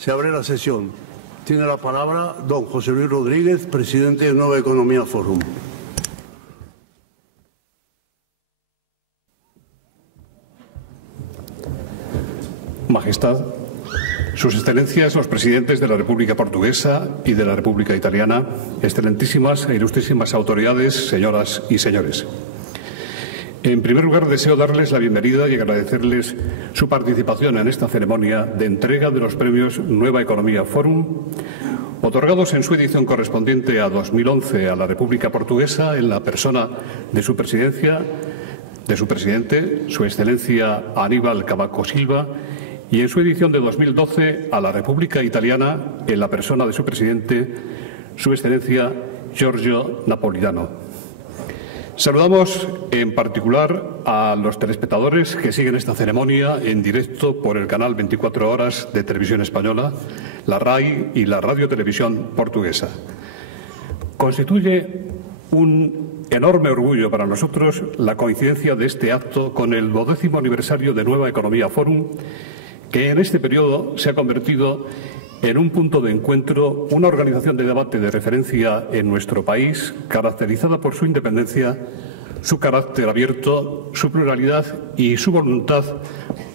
Se abre la sesión. Tiene la palabra don José Luis Rodríguez, presidente de Nueva Economía Forum. Majestad, Sus Excelencias los presidentes de la República Portuguesa y de la República Italiana, excelentísimas e ilustrísimas autoridades, señoras y señores. En primer lugar, deseo darles la bienvenida y agradecerles su participación en esta ceremonia de entrega de los premios Nueva Economía Forum, otorgados en su edición correspondiente a 2011 a la República Portuguesa en la persona de su presidencia, de su presidente, Su Excelencia Aníbal Cavaco Silva, y en su edición de 2012 a la República Italiana en la persona de su presidente, Su Excelencia Giorgio Napolitano. Saludamos en particular a los telespectadores que siguen esta ceremonia en directo por el canal 24 Horas de Televisión Española, la RAI y la Radio Televisión Portuguesa. Constituye un enorme orgullo para nosotros la coincidencia de este acto con el 12º aniversario de Nueva Economía Forum, que en este periodo se ha convertido en un punto de encuentro, una organización de debate de referencia en nuestro país, caracterizada por su independencia, su carácter abierto, su pluralidad y su voluntad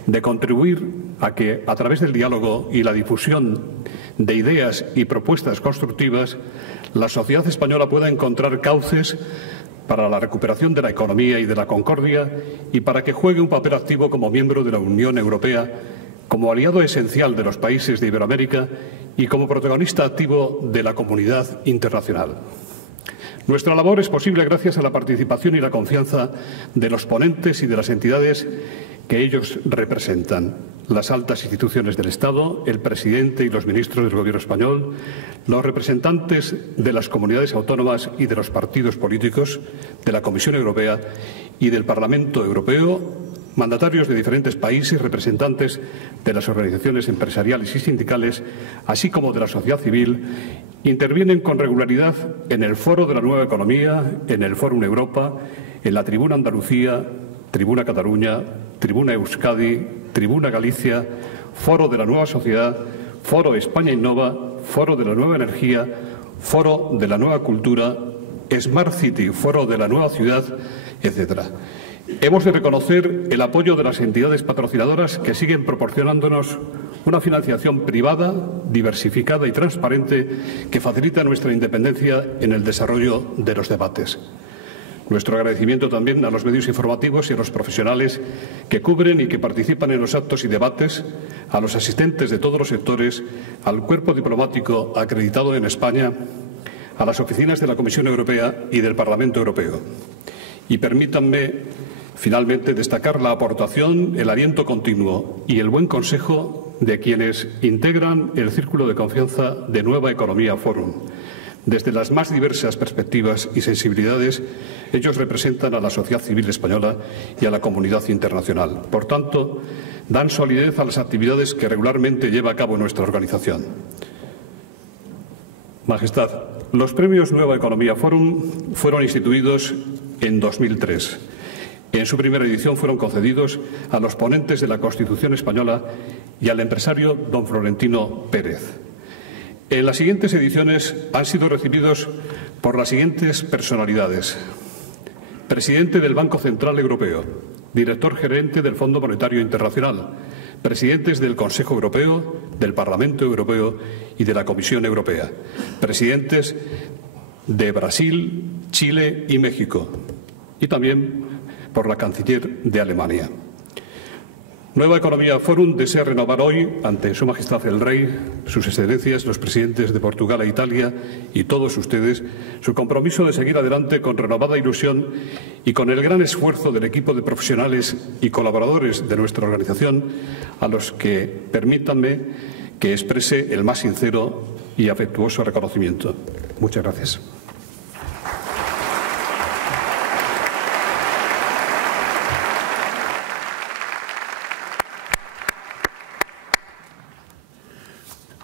de contribuir a que, a través del diálogo y la difusión de ideas y propuestas constructivas, la sociedad española pueda encontrar cauces para la recuperación de la economía y de la concordia y para que juegue un papel activo como miembro de la Unión Europea, como aliado esencial de los países de Iberoamérica y como protagonista activo de la comunidad internacional. Nuestra labor es posible gracias a la participación y la confianza de los ponentes y de las entidades que ellos representan, las altas instituciones del Estado, el presidente y los ministros del Gobierno español, los representantes de las comunidades autónomas y de los partidos políticos, de la Comisión Europea y del Parlamento Europeo, mandatarios de diferentes países, representantes de las organizaciones empresariales y sindicales, así como de la sociedad civil, intervienen con regularidad en el Foro de la Nueva Economía, en el Fórum Europa, en la Tribuna Andalucía, Tribuna Cataluña, Tribuna Euskadi, Tribuna Galicia, Foro de la Nueva Sociedad, Foro España Innova, Foro de la Nueva Energía, Foro de la Nueva Cultura, Smart City, Foro de la Nueva Ciudad, etcétera. Hemos de reconocer el apoyo de las entidades patrocinadoras que siguen proporcionándonos una financiación privada, diversificada y transparente que facilita nuestra independencia en el desarrollo de los debates. Nuestro agradecimiento también a los medios informativos y a los profesionales que cubren y que participan en los actos y debates, a los asistentes de todos los sectores, al cuerpo diplomático acreditado en España, a las oficinas de la Comisión Europea y del Parlamento Europeo. Y permítanme finalmente destacar la aportación, el aliento continuo y el buen consejo de quienes integran el círculo de confianza de Nueva Economía Forum. Desde las más diversas perspectivas y sensibilidades, ellos representan a la sociedad civil española y a la comunidad internacional. Por tanto, dan solidez a las actividades que regularmente lleva a cabo nuestra organización. Majestad, los premios Nueva Economía Forum fueron instituidos en 2003. En su primera edición fueron concedidos a los ponentes de la Constitución española y al empresario don Florentino Pérez. En las siguientes ediciones han sido recibidos por las siguientes personalidades: presidente del Banco Central Europeo, director gerente del Fondo Monetario Internacional, presidentes del Consejo Europeo, del Parlamento Europeo y de la Comisión Europea, presidentes de Brasil, Chile y México, y también por la canciller de Alemania. Nueva Economía Forum desea renovar hoy, ante Su Majestad el Rey, Sus Excelencias, los presidentes de Portugal e Italia y todos ustedes, su compromiso de seguir adelante con renovada ilusión y con el gran esfuerzo del equipo de profesionales y colaboradores de nuestra organización, a los que permítanme que exprese el más sincero y afectuoso reconocimiento. Muchas gracias.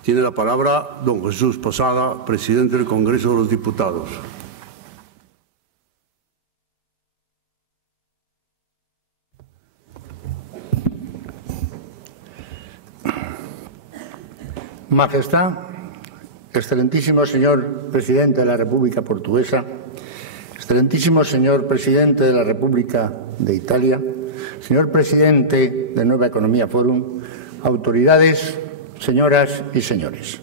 Tiene la palabra don Jesús Posada, presidente del Congreso de los Diputados. Majestad, excelentísimo señor presidente de la República Portuguesa, excelentísimo señor presidente de la República de Italia, señor presidente de Nueva Economía Forum, autoridades, señoras y señores.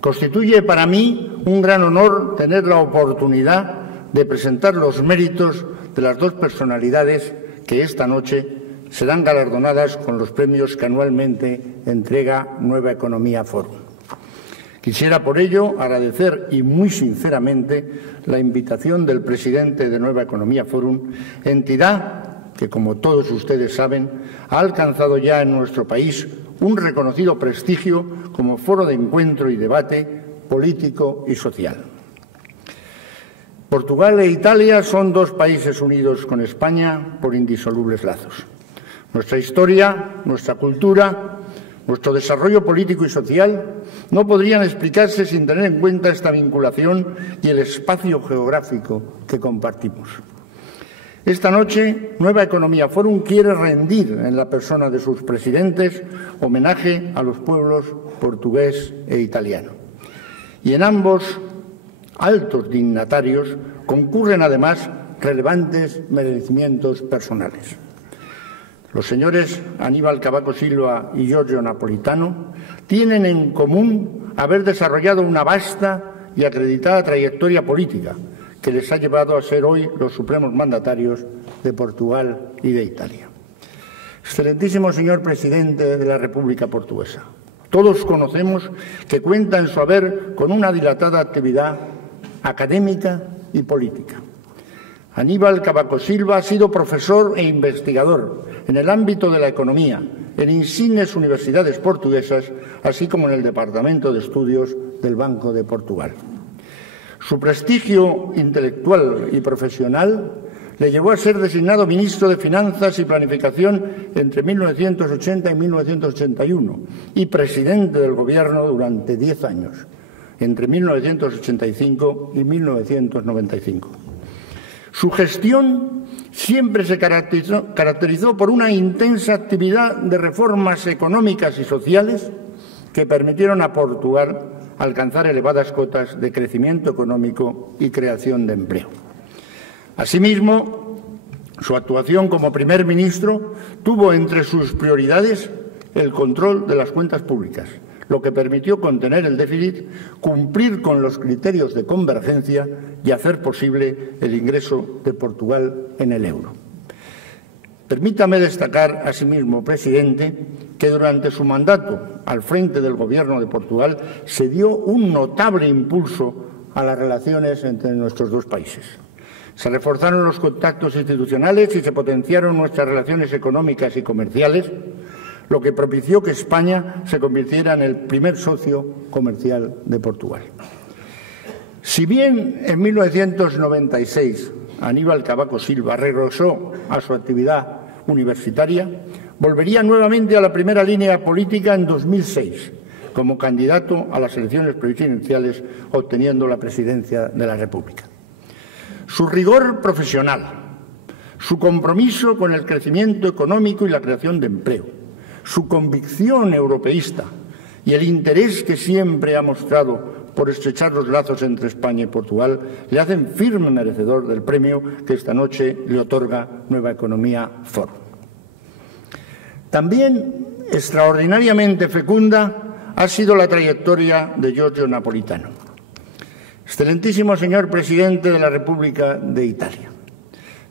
Constituye para mí un gran honor tener la oportunidad de presentar los méritos de las dos personalidades que esta noche serán galardonadas con los premios que anualmente entrega Nueva Economía Forum. Quisiera por ello agradecer y muy sinceramente la invitación del presidente de Nueva Economía Forum, entidad que, como todos ustedes saben, ha alcanzado ya en nuestro país un reconocido prestigio como foro de encuentro y debate político y social. Portugal e Italia son dos países unidos con España por indisolubles lazos. Nuestra historia, nuestra cultura, nuestro desarrollo político y social no podrían explicarse sin tener en cuenta esta vinculación y el espacio geográfico que compartimos. Esta noche, Nueva Economía Forum quiere rendir, en la persona de sus presidentes, homenaje a los pueblos portugués e italiano. Y en ambos altos dignatarios concurren, además, relevantes merecimientos personales. Los señores Aníbal Cavaco Silva y Giorgio Napolitano tienen en común haber desarrollado una vasta y acreditada trayectoria política que les ha llevado a ser hoy los supremos mandatarios de Portugal y de Italia. Excelentísimo señor presidente de la República Portuguesa, todos conocemos que cuenta en su haber con una dilatada actividad académica y política. Aníbal Cavaco Silva ha sido profesor e investigador en el ámbito de la economía en insignes universidades portuguesas, así como en el Departamento de Estudios del Banco de Portugal. Su prestigio intelectual y profesional le llevó a ser designado ministro de Finanzas y Planificación entre 1980 y 1981 y presidente del Gobierno durante 10 años, entre 1985 y 1995. Su gestión siempre se caracterizó por una intensa actividad de reformas económicas y sociales que permitieron a Portugal alcanzar elevadas cotas de crecimiento económico y creación de empleo. Asimismo, su actuación como primer ministro tuvo entre sus prioridades el control de las cuentas públicas, lo que permitió contener el déficit, cumplir con los criterios de convergencia y hacer posible el ingreso de Portugal en el euro. Permítame destacar, asimismo, presidente, que durante su mandato al frente del Gobierno de Portugal se dio un notable impulso a las relaciones entre nuestros dos países. Se reforzaron los contactos institucionales y se potenciaron nuestras relaciones económicas y comerciales, lo que propició que España se convirtiera en el primer socio comercial de Portugal. Si bien en 1996 Aníbal Cavaco Silva regresó a su actividad universitaria, volvería nuevamente a la primera línea política en 2006 como candidato a las elecciones presidenciales, obteniendo la presidencia de la República. Su rigor profesional, su compromiso con el crecimiento económico y la creación de empleo, su convicción europeísta y el interés que siempre ha mostrado por estrechar los lazos entre España y Portugal le hacen firme merecedor del premio que esta noche le otorga Nueva Economía Forum. También extraordinariamente fecunda ha sido la trayectoria de Giorgio Napolitano. Excelentísimo señor presidente de la República de Italia,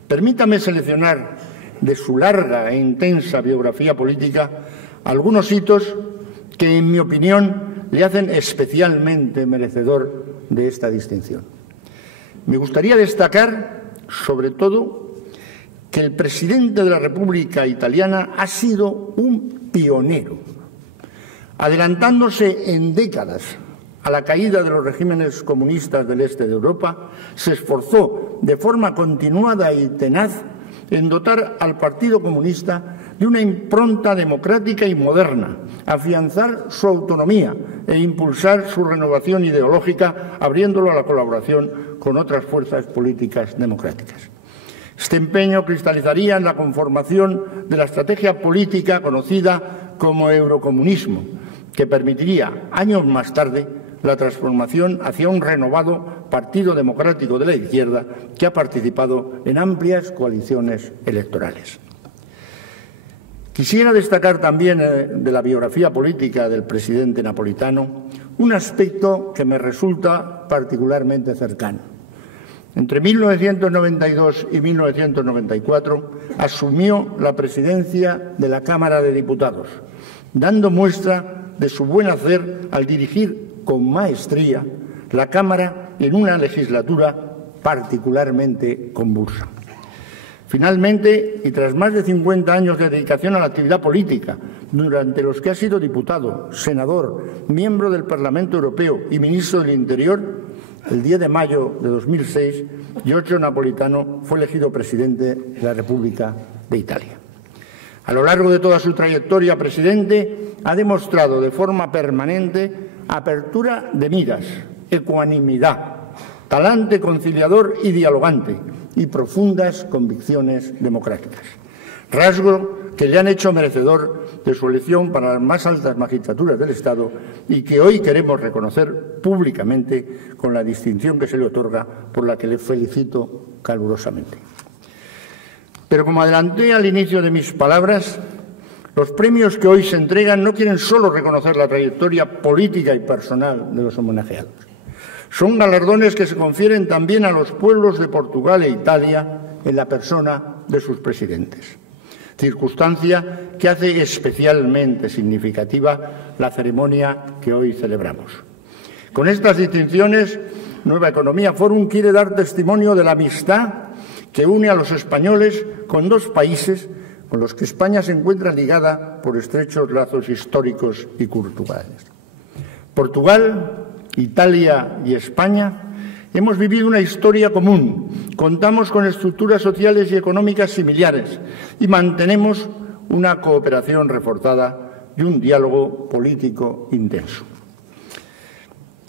permítame seleccionar de su larga e intensa biografía política algunos hitos que, en mi opinión, le hacen especialmente merecedor de esta distinción. Me gustaría destacar, sobre todo, que el presidente de la República Italiana ha sido un pionero, adelantándose en décadas a la caída de los regímenes comunistas del este de Europa, se esforzó de forma continuada y tenaz en dotar al Partido Comunista de una impronta democrática y moderna, afianzar su autonomía e impulsar su renovación ideológica, abriéndolo a la colaboración con otras fuerzas políticas democráticas. Este empeño cristalizaría en la conformación de la estrategia política conocida como eurocomunismo, que permitiría, años más tarde, la transformación hacia un renovado Partido Democrático de la Izquierda que ha participado en amplias coaliciones electorales. Quisiera destacar también de la biografía política del presidente Napolitano un aspecto que me resulta particularmente cercano. Entre 1992 y 1994 asumió la presidencia de la Cámara de Diputados, dando muestra de su buen hacer al dirigir con maestría la Cámara en una legislatura particularmente convulsa. Finalmente, y tras más de 50 años de dedicación a la actividad política, durante los que ha sido diputado, senador, miembro del Parlamento Europeo y ministro del Interior, el 10 de mayo de 2006, Giorgio Napolitano fue elegido presidente de la República de Italia. A lo largo de toda su trayectoria, presidente, ha demostrado de forma permanente apertura de miras, ecuanimidad, talante conciliador y dialogante y profundas convicciones democráticas, rasgo que le han hecho merecedor de su elección para las más altas magistraturas del Estado y que hoy queremos reconocer públicamente con la distinción que se le otorga, por la que le felicito calurosamente. Pero como adelanté al inicio de mis palabras, los premios que hoy se entregan no quieren solo reconocer la trayectoria política y personal de los homenajeados. Son galardones que se confieren también a los pueblos de Portugal e Italia en la persona de sus presidentes, circunstancia que hace especialmente significativa la ceremonia que hoy celebramos. Con estas distinciones, Nueva Economía Forum quiere dar testimonio de la amistad que une a los españoles con dos países con los que España se encuentra ligada por estrechos lazos históricos y culturales. Portugal, Italia y España hemos vivido una historia común, contamos con estructuras sociales y económicas similares y mantenemos una cooperación reforzada y un diálogo político intenso.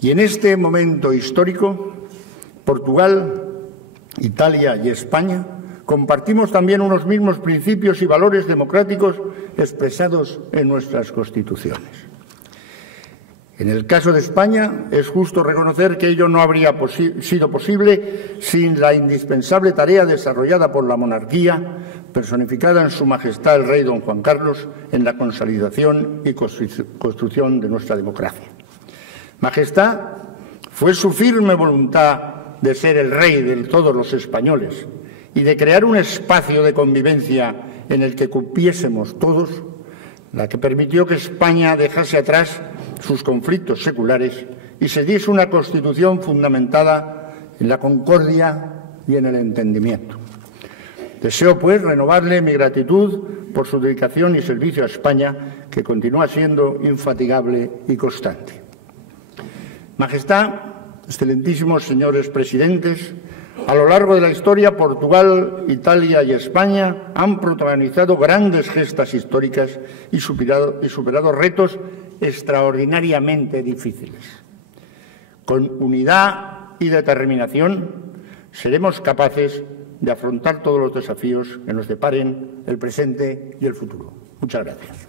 Y en este momento histórico, Portugal, Italia y España compartimos también unos mismos principios y valores democráticos expresados en nuestras constituciones. En el caso de España, es justo reconocer que ello no habría sido posible sin la indispensable tarea desarrollada por la monarquía, personificada en Su Majestad el Rey don Juan Carlos, en la consolidación y construcción de nuestra democracia. Majestad, fue su firme voluntad de ser el rey de todos los españoles y de crear un espacio de convivencia en el que cupiésemos todos, la que permitió que España dejase atrás sus conflictos seculares y se diese una Constitución fundamentada en la concordia y en el entendimiento. Deseo, pues, renovarle mi gratitud por su dedicación y servicio a España, que continúa siendo infatigable y constante. Majestad, excelentísimos señores presidentes, a lo largo de la historia, Portugal, Italia y España han protagonizado grandes gestas históricas y superado retos extraordinariamente difíciles. Con unidad y determinación seremos capaces de afrontar todos los desafíos que nos deparen el presente y el futuro. Muchas gracias.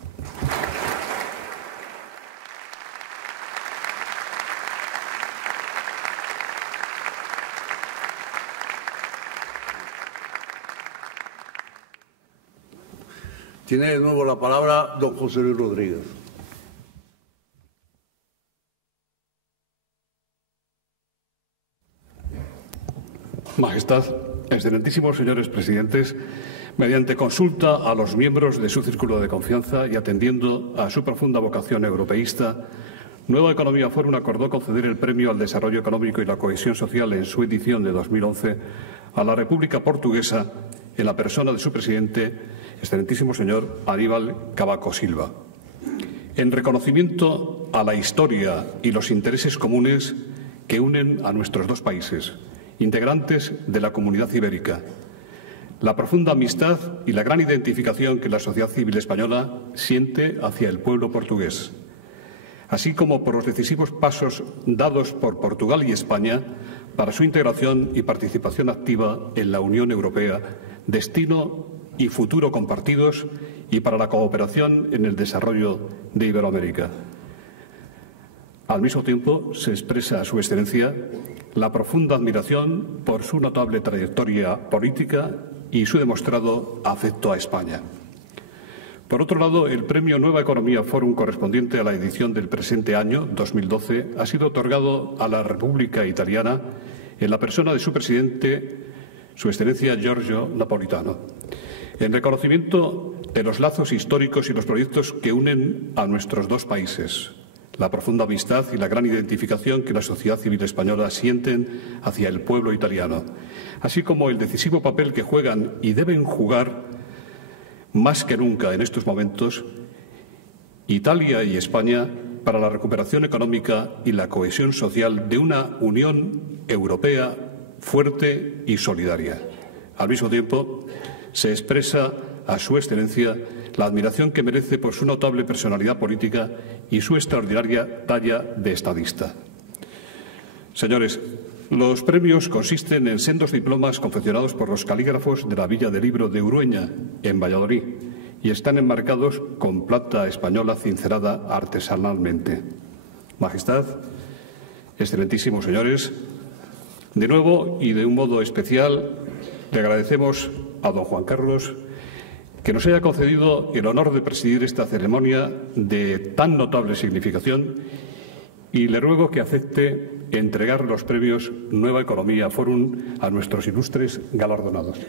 Tiene de nuevo la palabra don José Luis Rodríguez. Majestad, excelentísimos señores presidentes, mediante consulta a los miembros de su círculo de confianza y atendiendo a su profunda vocación europeísta, Nueva Economía Forum acordó conceder el Premio al Desarrollo Económico y la Cohesión Social en su edición de 2011 a la República Portuguesa en la persona de su presidente, excelentísimo señor Aníbal Cavaco Silva, en reconocimiento a la historia y los intereses comunes que unen a nuestros dos países, integrantes de la Comunidad Ibérica, la profunda amistad y la gran identificación que la sociedad civil española siente hacia el pueblo portugués, así como por los decisivos pasos dados por Portugal y España para su integración y participación activa en la Unión Europea, destino y futuro compartidos, y para la cooperación en el desarrollo de Iberoamérica. Al mismo tiempo, se expresa a Su Excelencia la profunda admiración por su notable trayectoria política y su demostrado afecto a España. Por otro lado, el Premio Nueva Economía Forum correspondiente a la edición del presente año, 2012, ha sido otorgado a la República Italiana en la persona de su presidente, Su Excelencia Giorgio Napolitano, en reconocimiento de los lazos históricos y los proyectos que unen a nuestros dos países, la profunda amistad y la gran identificación que la sociedad civil española sienten hacia el pueblo italiano, así como el decisivo papel que juegan y deben jugar más que nunca en estos momentos Italia y España para la recuperación económica y la cohesión social de una Unión Europea fuerte y solidaria. Al mismo tiempo, se expresa a Su Excelencia la admiración que merece por su notable personalidad política y su extraordinaria talla de estadista. Señores, los premios consisten en sendos diplomas confeccionados por los calígrafos de la Villa del Libro de Urueña, en Valladolid, y están enmarcados con plata española cincelada artesanalmente. Majestad, excelentísimos señores, de nuevo y de un modo especial le agradecemos a don Juan Carlos que nos haya concedido el honor de presidir esta ceremonia de tan notable significación y le ruego que acepte entregar los premios Nueva Economía Forum a nuestros ilustres galardonados.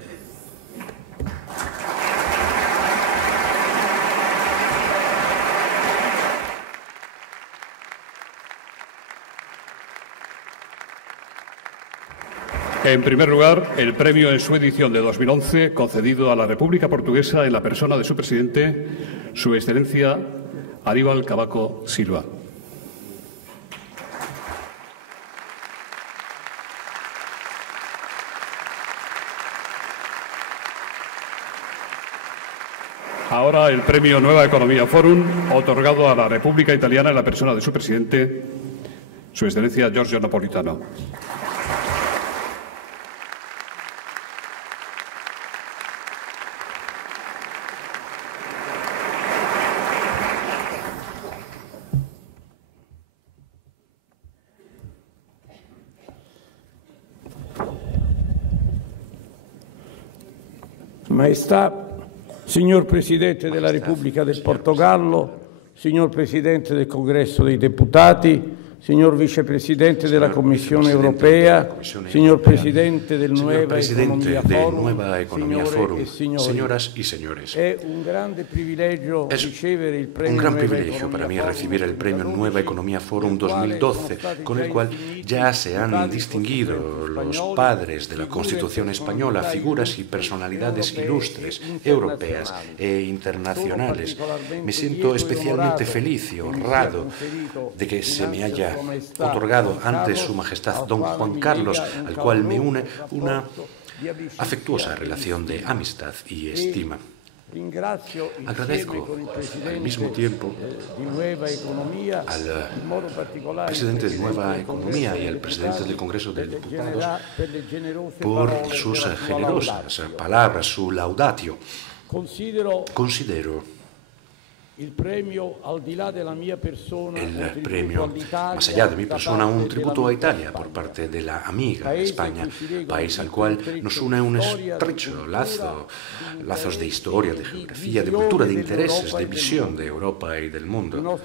En primer lugar, el premio en su edición de 2011, concedido a la República Portuguesa en la persona de su presidente, Su Excelencia Aníbal Cavaco Silva. Ahora el premio Nueva Economía Forum, otorgado a la República Italiana en la persona de su presidente, Su Excelencia Giorgio Napolitano. Maestà, signor Presidente della Repubblica del Portogallo, signor Presidente del Congresso dei Deputati, signor Vicepresidente della Commissione Europea, signor Presidente del Nueva Economia Forum, señoras y señores. Es un gran privilegio para mí recibir el Premio Nueva Economía Forum 2012, con el cual ya se han distinguido los padres de la Constitución española, figuras y personalidades ilustres, europeas e internacionales. Me siento especialmente feliz y honrado de que se me haya otorgado ante Su Majestad don Juan Carlos, al cual me une una afectuosa relación de amistad y estima. Agradezco al mismo tiempo al presidente de Nueva Economía y al presidente del Congreso de Diputados por sus generosas palabras, su laudatio. Considero el premio, más allá de mi persona, un tributo a Italia por parte de la amiga España, país al cual nos une un estrecho lazos de historia, de geografía, de cultura, de intereses, de visión de Europa y del mundo.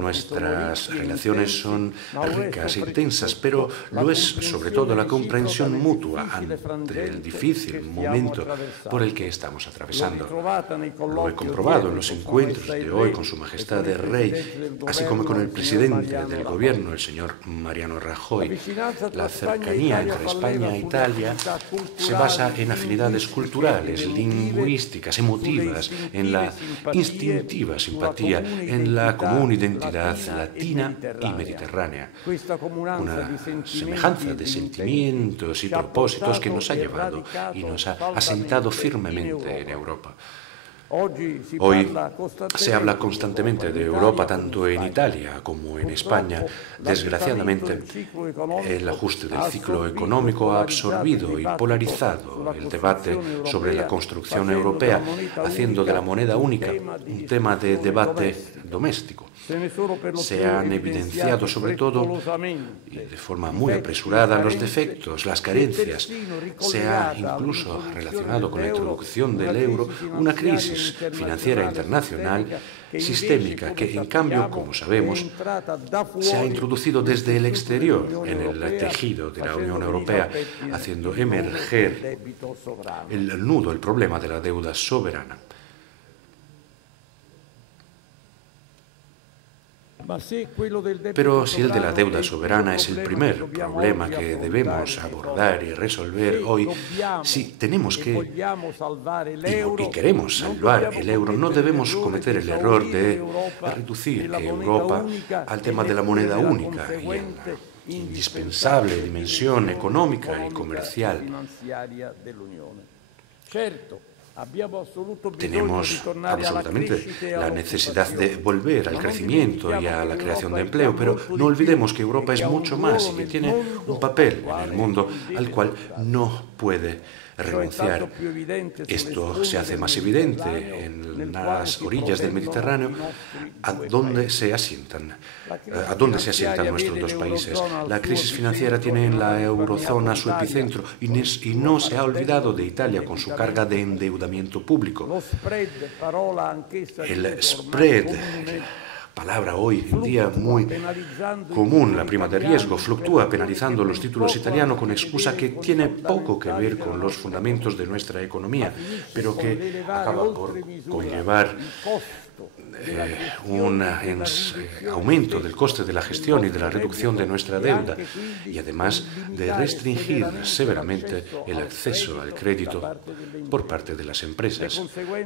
Nuestras relaciones son ricas e intensas, pero lo es sobre todo la comprensión mutua ante el difícil momento por el que estamos atravesando. Lo he comprobado en los encuentros de hoy con Su Majestad el Rey, así como con el presidente del Gobierno, el señor Mariano Rajoy. La cercanía entre España e Italia se basa en afinidades culturales, lingüísticas, emotivas, en la instintiva simpatía, en la común identidad latina y mediterránea. Una semejanza de sentimientos y propósitos que nos ha llevado y nos ha asentado firmemente en Europa. Hoy se habla constantemente de Europa tanto en Italia como en España. Desgraciadamente, el ajuste del ciclo económico ha absorbido y polarizado el debate sobre la construcción europea, haciendo de la moneda única un tema de debate doméstico. Se han evidenciado sobre todo y de forma muy apresurada los defectos, las carencias. Se ha incluso relacionado con la introducción del euro una crisis financiera internacional sistémica que, en cambio, como sabemos, se ha introducido desde el exterior en el tejido de la Unión Europea, haciendo emerger el nudo, el problema de la deuda soberana. Pero si el de la deuda soberana es el primer problema que debemos abordar y resolver hoy, si tenemos y queremos salvar el euro, no debemos cometer el error de reducir Europa al tema de la moneda única y en la indispensable dimensión económica y comercial. Tenemos absolutamente la necesidad de volver al crecimiento y a la creación de empleo, pero no olvidemos que Europa es mucho más y que tiene un papel en el mundo al cual no puede renunciar. Esto se hace más evidente en las orillas del Mediterráneo, a donde se asientan nuestros dos países. La crisis financiera tiene en la eurozona su epicentro y no se ha olvidado de Italia con su carga de endeudamiento público. El spread, palabra hoy en día muy común, la prima de riesgo, fluctúa penalizando los títulos italianos con excusa que tiene poco que ver con los fundamentos de nuestra economía, pero que acaba por conllevar un aumento del coste de la gestión y de la reducción de nuestra deuda y además de restringir severamente el acceso al crédito por parte de las empresas.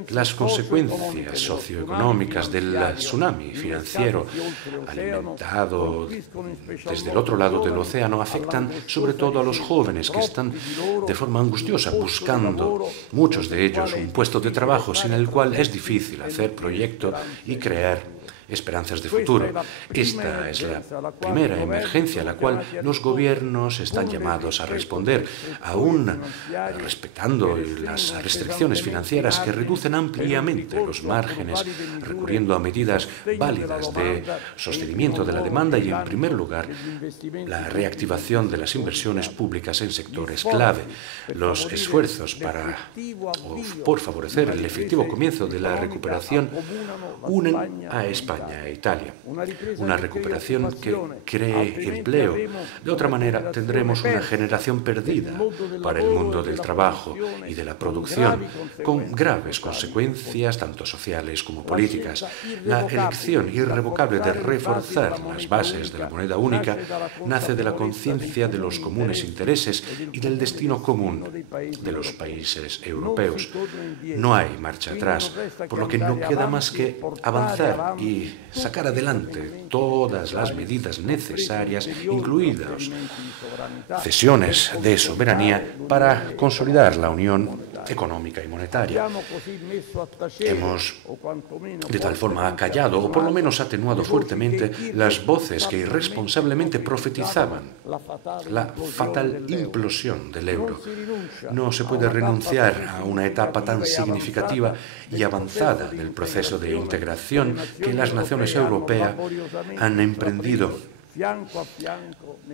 Las consecuencias socioeconómicas del tsunami financiero alimentado desde el otro lado del océano afectan sobre todo a los jóvenes que están de forma angustiosa buscando, muchos de ellos, un puesto de trabajo sin el cual es difícil hacer proyecto y crear esperanzas de futuro. Esta es la primera emergencia a la cual los gobiernos están llamados a responder, aún respetando las restricciones financieras que reducen ampliamente los márgenes, recurriendo a medidas válidas de sostenimiento de la demanda y, en primer lugar, la reactivación de las inversiones públicas en sectores clave. Los esfuerzos por favorecer el efectivo comienzo de la recuperación unen a España e Italia. Una recuperación que cree empleo. De otra manera, tendremos una generación perdida para el mundo del trabajo y de la producción, con graves consecuencias tanto sociales como políticas. La elección irrevocable de reforzar las bases de la moneda única nace de la conciencia de los comunes intereses y del destino común de los países europeos. No hay marcha atrás, por lo que no queda más que avanzar y sacar adelante todas las medidas necesarias, incluidas cesiones de soberanía, para consolidar la unión económica y monetaria. Hemos, de tal forma, acallado o por lo menos atenuado fuertemente las voces que irresponsablemente profetizaban la fatal implosión del euro. No se puede renunciar a una etapa tan significativa y avanzada del proceso de integración que las naciones europeas han emprendido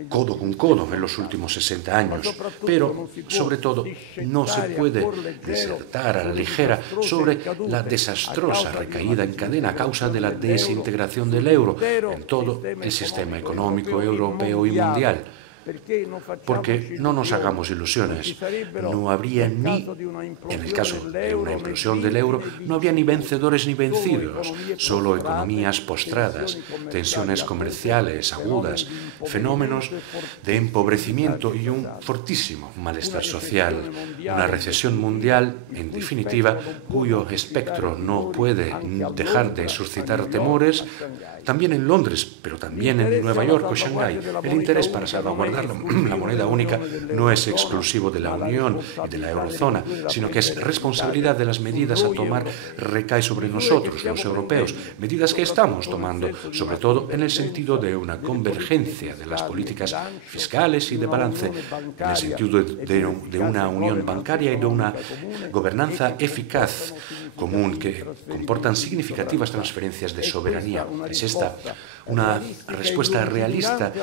codo con codo en los últimos 60 años, pero, sobre todo, no se puede desertar a la ligera sobre la desastrosa recaída en cadena a causa de la desintegración del euro en todo el sistema económico europeo y mundial. Porque no nos hagamos ilusiones, no habría ni, en el caso de una implosión del euro, no habría ni vencedores ni vencidos, solo economías postradas, tensiones comerciales agudas, fenómenos de empobrecimiento y un fortísimo malestar social, una recesión mundial, en definitiva, cuyo espectro no puede dejar de suscitar temores, también en Londres, pero también en Nueva York o Shanghái. El interés para salvaguardar salvaguardar la moneda única no es exclusivo de la Unión y de la eurozona, sino que es responsabilidad de las medidas a tomar recae sobre nosotros, los europeos, medidas que estamos tomando, sobre todo en el sentido de una convergencia de las políticas fiscales y de balance, en el sentido de una unión bancaria y de una gobernanza eficaz común que comportan significativas transferencias de soberanía. Es esta una respuesta realista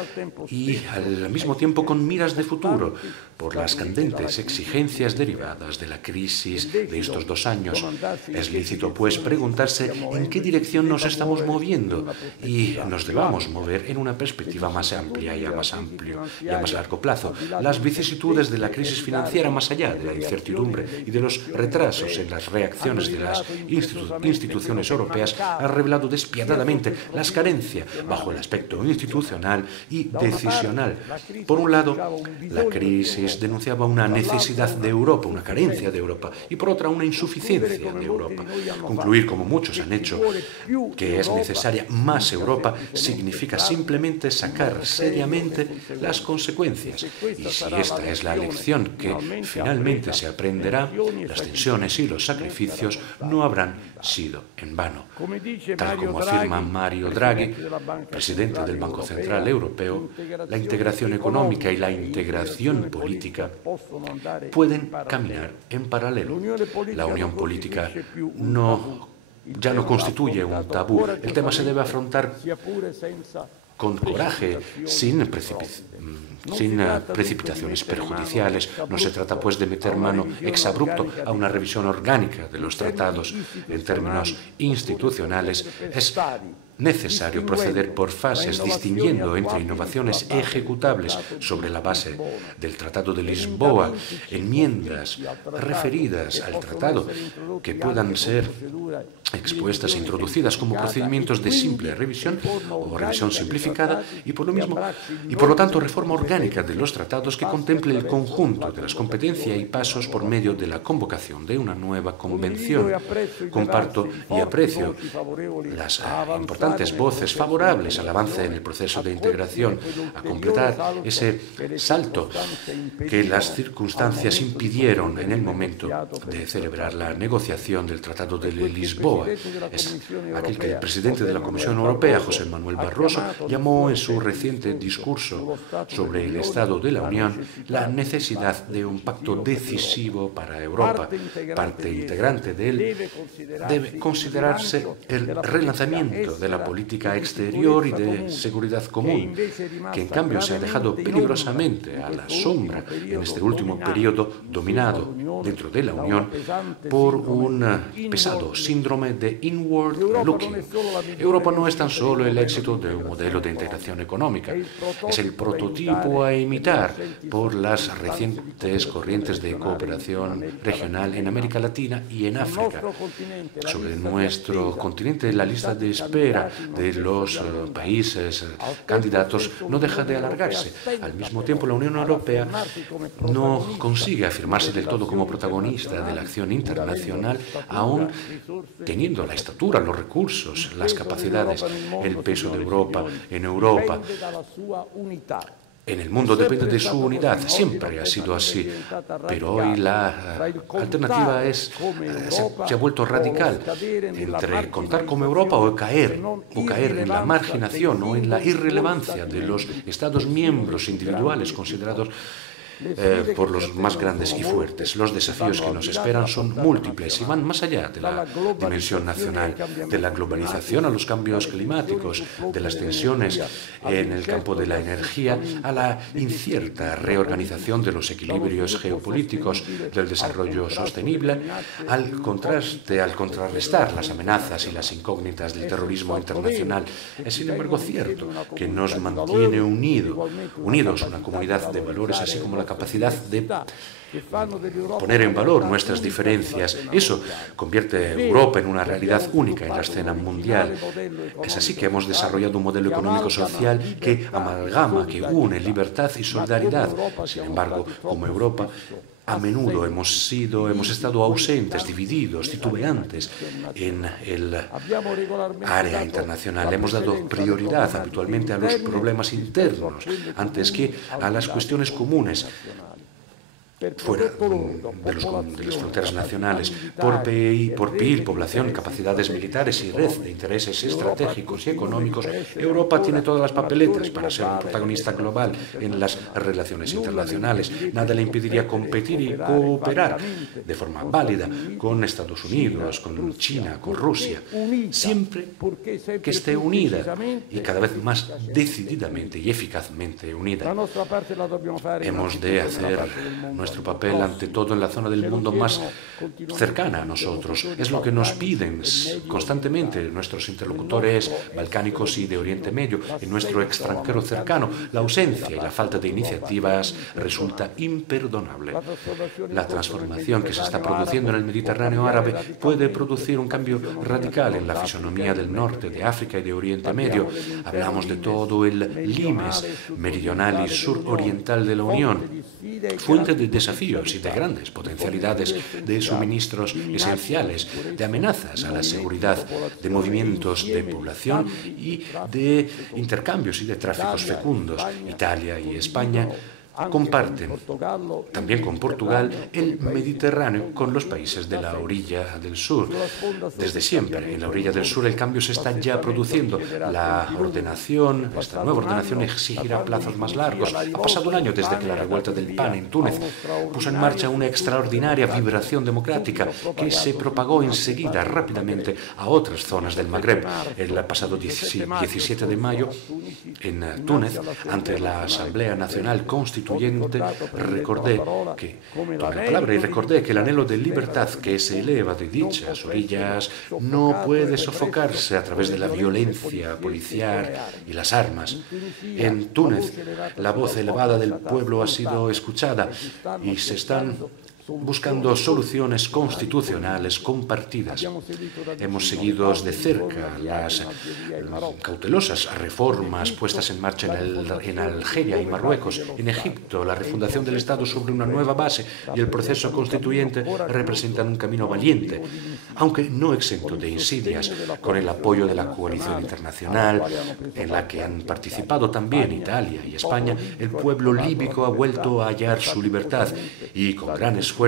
y al mismo tiempo con miras de futuro por las candentes exigencias derivadas de la crisis de estos 2 años. Es lícito, pues, preguntarse en qué dirección nos estamos moviendo y nos debamos mover en una perspectiva más amplia y a más largo plazo. Las vicisitudes de la crisis financiera, más allá de la incertidumbre y de los retrasos en las reacciones de las instituciones europeas, han revelado despiadadamente las carencias bajo el aspecto institucional y decisional. Por un lado, la crisis denunciaba una necesidad de Europa, una carencia de Europa, y por otra, una insuficiencia de Europa. Concluir, como muchos han hecho, que es necesaria más Europa significa simplemente sacar seriamente las consecuencias. Y si esta es la lección que finalmente se aprenderá, las tensiones y los sacrificios no habrán sido en vano. Tal como afirma Mario Draghi, presidente del Banco Central Europeo, la integración económica y la integración política pueden caminar en paralelo. La unión política ya no constituye un tabú. El tema se debe afrontar con coraje, sin precipitaciones perjudiciales. No se trata, pues, de meter mano exabrupto a una revisión orgánica de los tratados. En términos institucionales, es necesario proceder por fases, distinguiendo entre innovaciones ejecutables sobre la base del Tratado de Lisboa, enmiendas referidas al tratado que puedan ser expuestas e introducidas como procedimientos de simple revisión o revisión simplificada y por lo tanto reforma orgánica de los tratados que contemple el conjunto de las competencias y pasos por medio de la convocación de una nueva convención. Comparto y aprecio las importantes voces favorables al avance en el proceso de integración, a completar ese salto que las circunstancias impidieron en el momento de celebrar la negociación del Tratado de Lisboa. Es aquel que el presidente de la Comisión Europea, José Manuel Barroso, llamó en su reciente discurso sobre el Estado de la Unión la necesidad de un pacto decisivo para Europa. Parte integrante de él debe considerarse el relanzamiento de la política exterior y de seguridad común, que en cambio se ha dejado peligrosamente a la sombra en este último periodo, dominado dentro de la Unión por un pesado síndrome de inward looking. Europa no es tan solo el éxito de un modelo de integración económica, es el prototipo a imitar por las recientes corrientes de cooperación regional en América Latina y en África. Sobre nuestro continente, la lista de espera de los países candidatos no deja de alargarse. Al mismo tiempo, la Unión Europea no consigue afirmarse del todo como protagonista de la acción internacional, aún teniendo la estatura, los recursos, las capacidades. El peso de Europa en Europa, en el mundo, depende de su unidad. Siempre ha sido así. Pero hoy la alternativa se ha vuelto radical entre contar como Europa o caer en la marginación o en la irrelevancia de los Estados miembros individuales considerados por los más grandes y fuertes. Los desafíos que nos esperan son múltiples y van más allá de la dimensión nacional, de la globalización a los cambios climáticos, de las tensiones en el campo de la energía a la incierta reorganización de los equilibrios geopolíticos, del desarrollo sostenible, al contrarrestar las amenazas y las incógnitas del terrorismo internacional. Es, sin embargo, cierto que nos mantiene unidos una comunidad de valores, así como la capacidad de poner en valor nuestras diferencias. Eso convierte a Europa en una realidad única en la escena mundial. Es así que hemos desarrollado un modelo económico-social que amalgama, que une libertad y solidaridad. Sin embargo, como Europa, a menudo hemos estado ausentes, divididos, titubeantes en el área internacional. Hemos dado prioridad habitualmente a los problemas internos antes que a las cuestiones comunes fuera de las fronteras nacionales, por PIB, población, capacidades militares y red de intereses estratégicos y económicos. Europa tiene todas las papeletas para ser un protagonista global en las relaciones internacionales. Nada le impediría competir y cooperar de forma válida con Estados Unidos, con China, con Rusia, siempre que esté unida y cada vez más decididamente y eficazmente unida. Hemos de hacer nuestro papel ante todo en la zona del mundo más cercana a nosotros. Es lo que nos piden constantemente nuestros interlocutores balcánicos y de Oriente Medio. En nuestro extranjero cercano, la ausencia y la falta de iniciativas resulta imperdonable. La transformación que se está produciendo en el Mediterráneo árabe puede producir un cambio radical en la fisonomía del norte, de África y de Oriente Medio. Hablamos de todo el limes meridional y suroriental de la Unión, fuente de desafíos y de grandes potencialidades, de suministros esenciales, de amenazas a la seguridad, de movimientos de población y de intercambios y de tráficos fecundos. Italia y España comparten, también con Portugal, el Mediterráneo con los países de la orilla del sur. Desde siempre, en la orilla del sur el cambio se está ya produciendo. Esta nueva ordenación exigirá plazos más largos. Ha pasado un año desde que la revuelta del PAN en Túnez puso en marcha una extraordinaria vibración democrática que se propagó enseguida rápidamente a otras zonas del Magreb. El pasado 17 de mayo, en Túnez, ante la Asamblea Nacional Constituyente, recordé que el anhelo de libertad que se eleva de dichas orillas no puede sofocarse a través de la violencia policial y las armas. En Túnez, la voz elevada del pueblo ha sido escuchada y se están buscando soluciones constitucionales compartidas. Hemos seguido de cerca las cautelosas reformas puestas en marcha en Algeria y Marruecos. En Egipto, la refundación del Estado sobre una nueva base y el proceso constituyente representan un camino valiente, aunque no exento de insidias, con el apoyo de la coalición internacional, en la que han participado también Italia y España. El pueblo líbico ha vuelto a hallar su libertad y, con gran esfuerzo,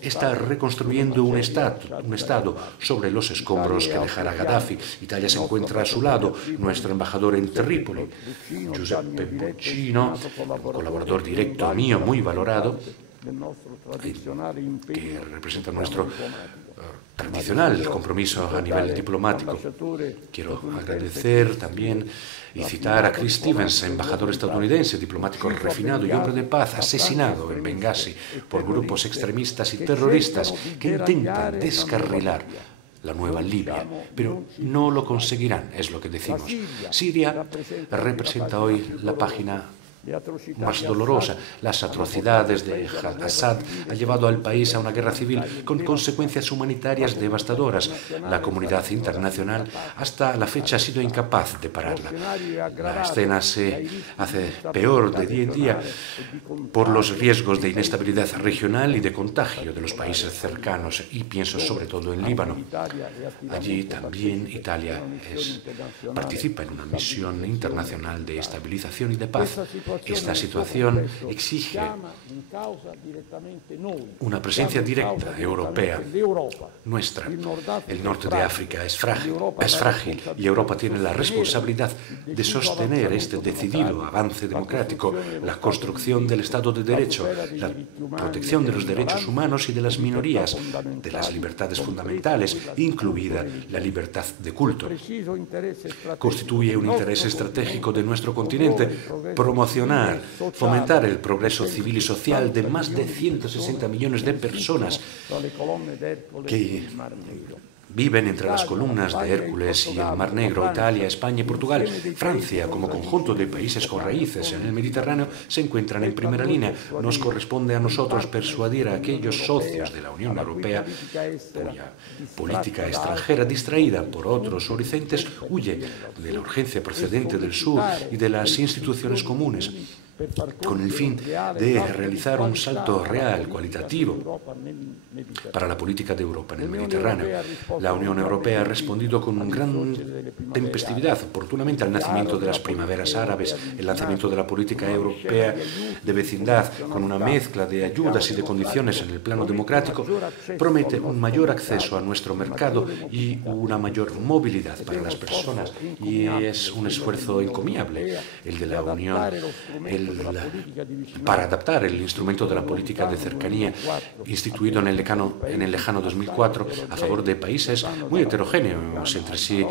está reconstruyendo un Estado sobre los escombros que dejara Gaddafi. Italia se encuentra a su lado. Nuestro embajador en Trípoli, Giuseppe Boccino, colaborador directo mío, muy valorado, que representa nuestro tradicional compromiso a nivel diplomático. Quiero agradecer también y citar a Chris Stevens, embajador estadounidense, diplomático refinado y hombre de paz, asesinado en Bengasi por grupos extremistas y terroristas que intentan descarrilar la nueva Libia, pero no lo conseguirán, es lo que decimos. Siria representa hoy la página más dolorosa. Las atrocidades de Assad han llevado al país a una guerra civil con consecuencias humanitarias devastadoras. La comunidad internacional hasta la fecha ha sido incapaz de pararla. La escena se hace peor de día en día por los riesgos de inestabilidad regional y de contagio de los países cercanos, y pienso sobre todo en Líbano. Allí también Italia participa en una misión internacional de estabilización y de paz. Esta situación exige una presencia directa europea, nuestra. El norte de África es frágil y Europa tiene la responsabilidad de sostener este decidido avance democrático, la construcción del Estado de Derecho, la protección de los derechos humanos y de las minorías, de las libertades fundamentales, incluida la libertad de culto. Constituye un interés estratégico de nuestro continente promocionar, fomentar el progreso civil y social de más de 160 millones de personas que viven entre las columnas de Hércules y el Mar Negro. Italia, España y Portugal, Francia, como conjunto de países con raíces en el Mediterráneo, se encuentran en primera línea. Nos corresponde a nosotros persuadir a aquellos socios de la Unión Europea cuya política extranjera, distraída por otros horizontes, huye de la urgencia procedente del sur y de las instituciones comunes. con el fin de realizar un salto real, cualitativo, para la política de Europa en el Mediterráneo. La Unión Europea ha respondido con gran tempestividad, oportunamente, al nacimiento de las primaveras árabes, el lanzamiento de la política europea de vecindad, con una mezcla de ayudas y de condiciones en el plano democrático, promete un mayor acceso a nuestro mercado y una mayor movilidad para las personas. Y es un esfuerzo encomiable el de la Unión para adaptar el instrumento de la política de cercanía instituido en el lejano 2004 a favor de países muy heterogéneos entre sí,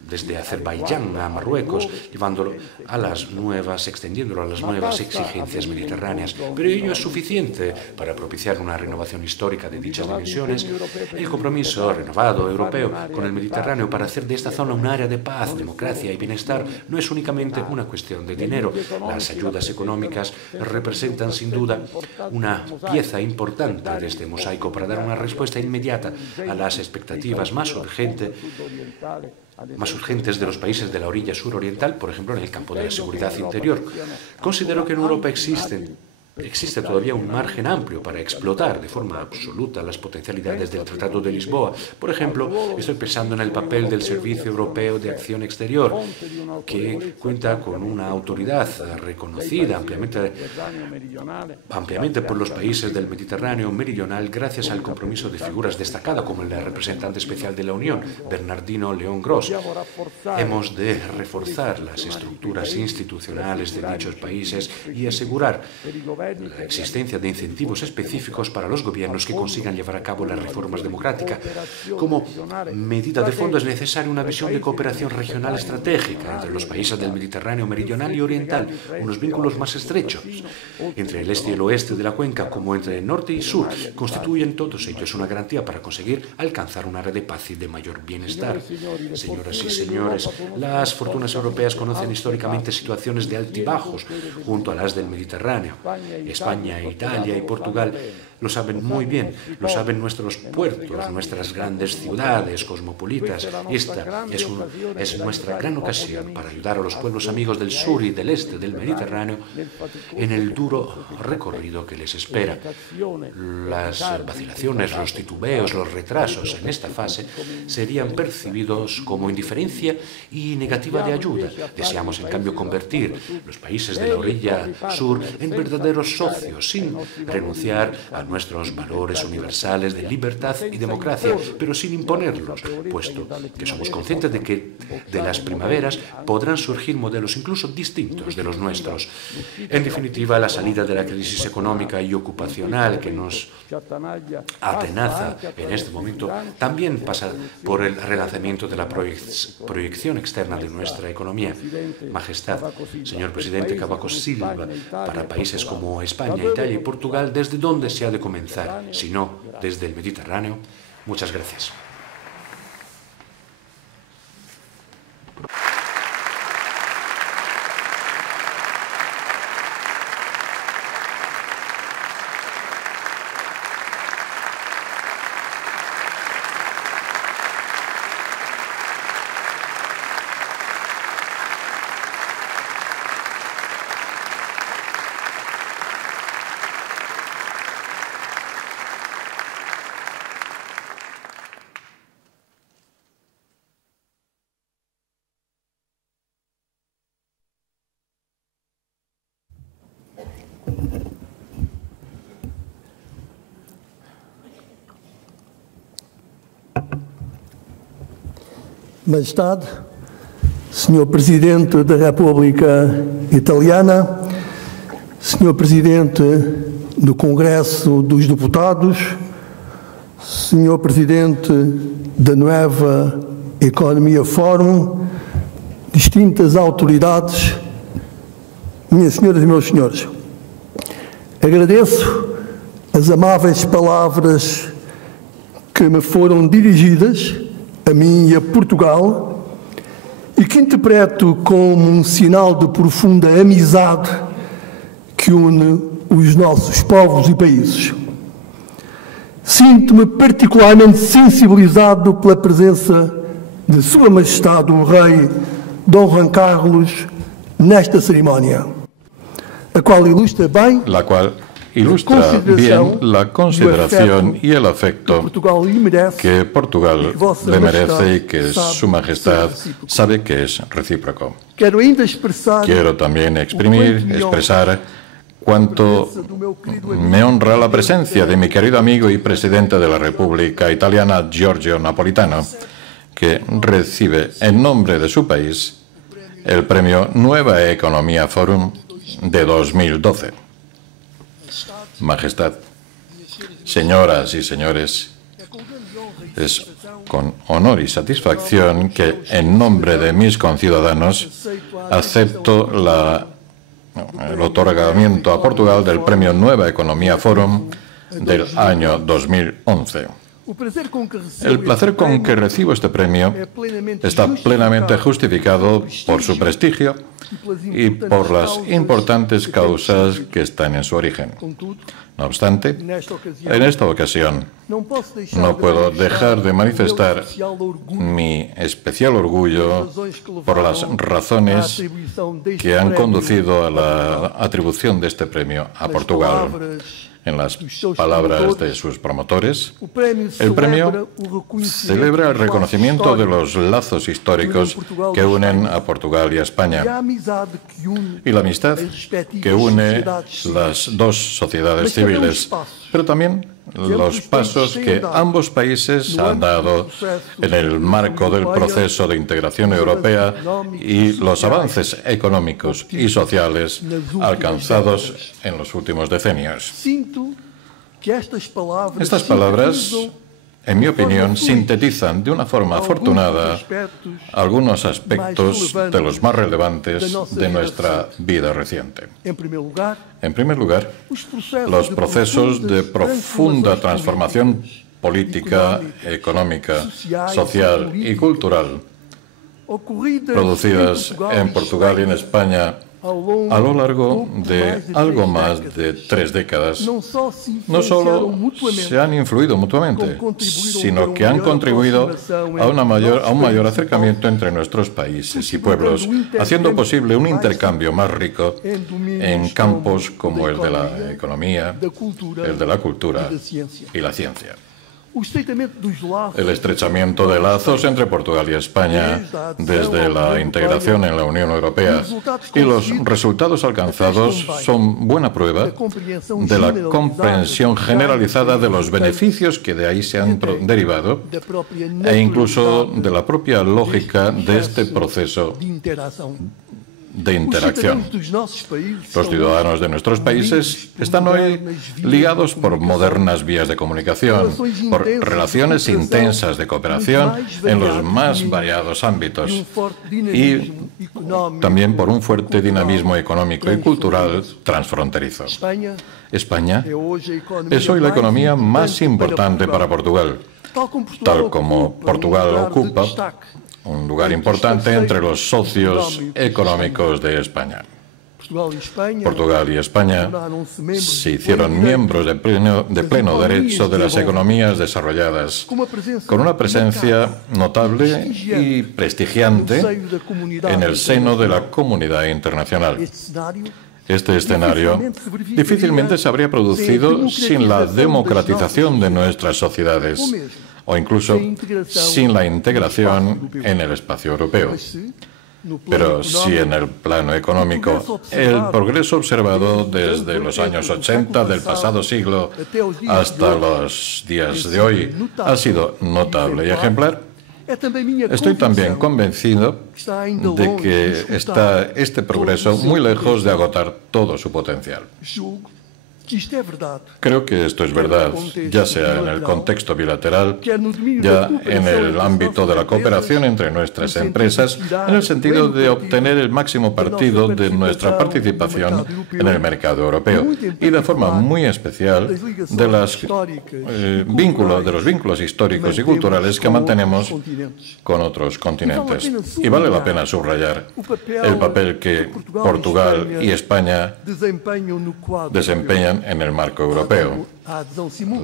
desde Azerbaiyán a Marruecos, llevándolo a las nuevas, extendiéndolo a las nuevas exigencias mediterráneas. Pero ello es suficiente para propiciar una renovación histórica de dichas dimensiones. El compromiso renovado europeo con el Mediterráneo para hacer de esta zona un área de paz, democracia y bienestar no es únicamente una cuestión de dinero. Las ayudas económicas representan sin duda una pieza importante de este mosaico para dar una respuesta inmediata a las expectativas más urgentes de los países de la orilla suroriental, por ejemplo, en el campo de la seguridad interior. Considero que en Europa existe todavía un margen amplio para explotar de forma absoluta las potencialidades del Tratado de Lisboa. Por ejemplo, estoy pensando en el papel del Servicio Europeo de Acción Exterior, que cuenta con una autoridad reconocida ampliamente por los países del Mediterráneo meridional gracias al compromiso de figuras destacadas como el representante especial de la Unión, Bernardino León Gross. Hemos de reforzar las estructuras institucionales de dichos países y asegurar la existencia de incentivos específicos para los gobiernos que consigan llevar a cabo las reformas democráticas. Como medida de fondo es necesaria una visión de cooperación regional estratégica entre los países del Mediterráneo meridional y oriental, unos vínculos más estrechos entre el este y el oeste de la cuenca, como entre el norte y sur, constituyen todos ellos una garantía para conseguir alcanzar un área de paz y de mayor bienestar. Señoras y señores, las fortunas europeas conocen históricamente situaciones de altibajos junto a las del Mediterráneo. España, Italia y Portugal lo saben muy bien, lo saben nuestros puertos, nuestras grandes ciudades cosmopolitas. Esta es nuestra gran ocasión para ayudar a los pueblos amigos del sur y del este del Mediterráneo en el duro recorrido que les espera. Las vacilaciones, los titubeos, los retrasos en esta fase serían percibidos como indiferencia y negativa de ayuda. Deseamos, en cambio, convertir los países de la orilla sur en verdaderos socios, sin renunciar a nuestros valores universales de libertad y democracia, pero sin imponerlos, puesto que somos conscientes de que de las primaveras podrán surgir modelos incluso distintos de los nuestros. En definitiva, la salida de la crisis económica y ocupacional que nos atenaza en este momento también pasa por el relanzamiento de la proyección externa de nuestra economía. Majestad, señor presidente Cavaco Silva, para países como España, Italia y Portugal, ¿desde dónde se ha de comenzar, si no desde el Mediterráneo? Muchas gracias. Majestade, Senhor Presidente da República Italiana, Senhor Presidente do Congresso dos Deputados, Senhor Presidente da Nueva Economia Fórum, distintas autoridades, minhas senhoras e meus senhores, agradeço as amáveis palavras que me foram dirigidas a mim e a Portugal e que interpreto como um sinal de profunda amizade que une os nossos povos e países. Sinto-me particularmente sensibilizado pela presença de Sua Majestade o Rei Dom Juan Carlos nesta cerimónia. a qual ilustra bem la cual ilustra bien la consideración y el afecto que Portugal le merece y que Su Majestad sabe que es recíproco. Quiero también expresar cuánto me honra la presencia de mi querido amigo y presidente de la República Italiana, Giorgio Napolitano, que recibe en nombre de su país el premio Nueva Economía Forum de 2012. Majestad, señoras y señores, es con honor y satisfacción que, en nombre de mis conciudadanos, acepto el otorgamiento a Portugal del premio Nueva Economía Forum del año 2011. El placer con que recibo este premio está plenamente justificado por su prestigio y por las importantes causas que están en su origen. No obstante, en esta ocasión no puedo dejar de manifestar mi especial orgullo por las razones que han conducido a la atribución de este premio a Portugal. En las palabras de sus promotores, el premio celebra el reconocimiento de los lazos históricos que unen a Portugal y a España y la amistad que une las dos sociedades civiles, pero también los pasos que ambos países han dado en el marco del proceso de integración europea y los avances económicos y sociales alcanzados en los últimos decenios. Estas palabras, en mi opinión, sintetizan de una forma afortunada algunos aspectos de los más relevantes de nuestra vida reciente. En primer lugar, los procesos de profunda transformación política, económica, social y cultural producidas en Portugal y en España a lo largo de algo más de 3 décadas, no solo se han influido mutuamente, sino que han contribuido a un mayor acercamiento entre nuestros países y pueblos, haciendo posible un intercambio más rico en campos como el de la economía, el de la cultura y la ciencia. El estrechamiento de lazos entre Portugal y España desde la integración en la Unión Europea y los resultados alcanzados son buena prueba de la comprensión generalizada de los beneficios que de ahí se han derivado e incluso de la propia lógica de este proceso de interacción. Los ciudadanos de nuestros países están hoy ligados por modernas vías de comunicación, por relaciones intensas de cooperación en los más variados ámbitos y también por un fuerte dinamismo económico y cultural transfronterizo. España es hoy la economía más importante para Portugal, tal como Portugal ocupa un lugar importante entre los socios económicos de España. Portugal y España se hicieron miembros de pleno derecho de las economías desarrolladas, con una presencia notable y prestigiante en el seno de la comunidad internacional. Este escenario difícilmente se habría producido sin la democratización de nuestras sociedades o incluso sin la integración en el espacio europeo. Pero si en el plano económico el progreso observado desde los años 80 del pasado siglo hasta los días de hoy ha sido notable y ejemplar, estoy también convencido de que está este progreso muy lejos de agotar todo su potencial. Creo que esto es verdad, ya sea en el contexto bilateral, ya en el ámbito de la cooperación entre nuestras empresas, en el sentido de obtener el máximo partido de nuestra participación en el mercado europeo y de forma muy especial de los vínculos históricos y culturales que mantenemos con otros continentes. Y vale la pena subrayar el papel que Portugal y España desempeñan en el marco europeo.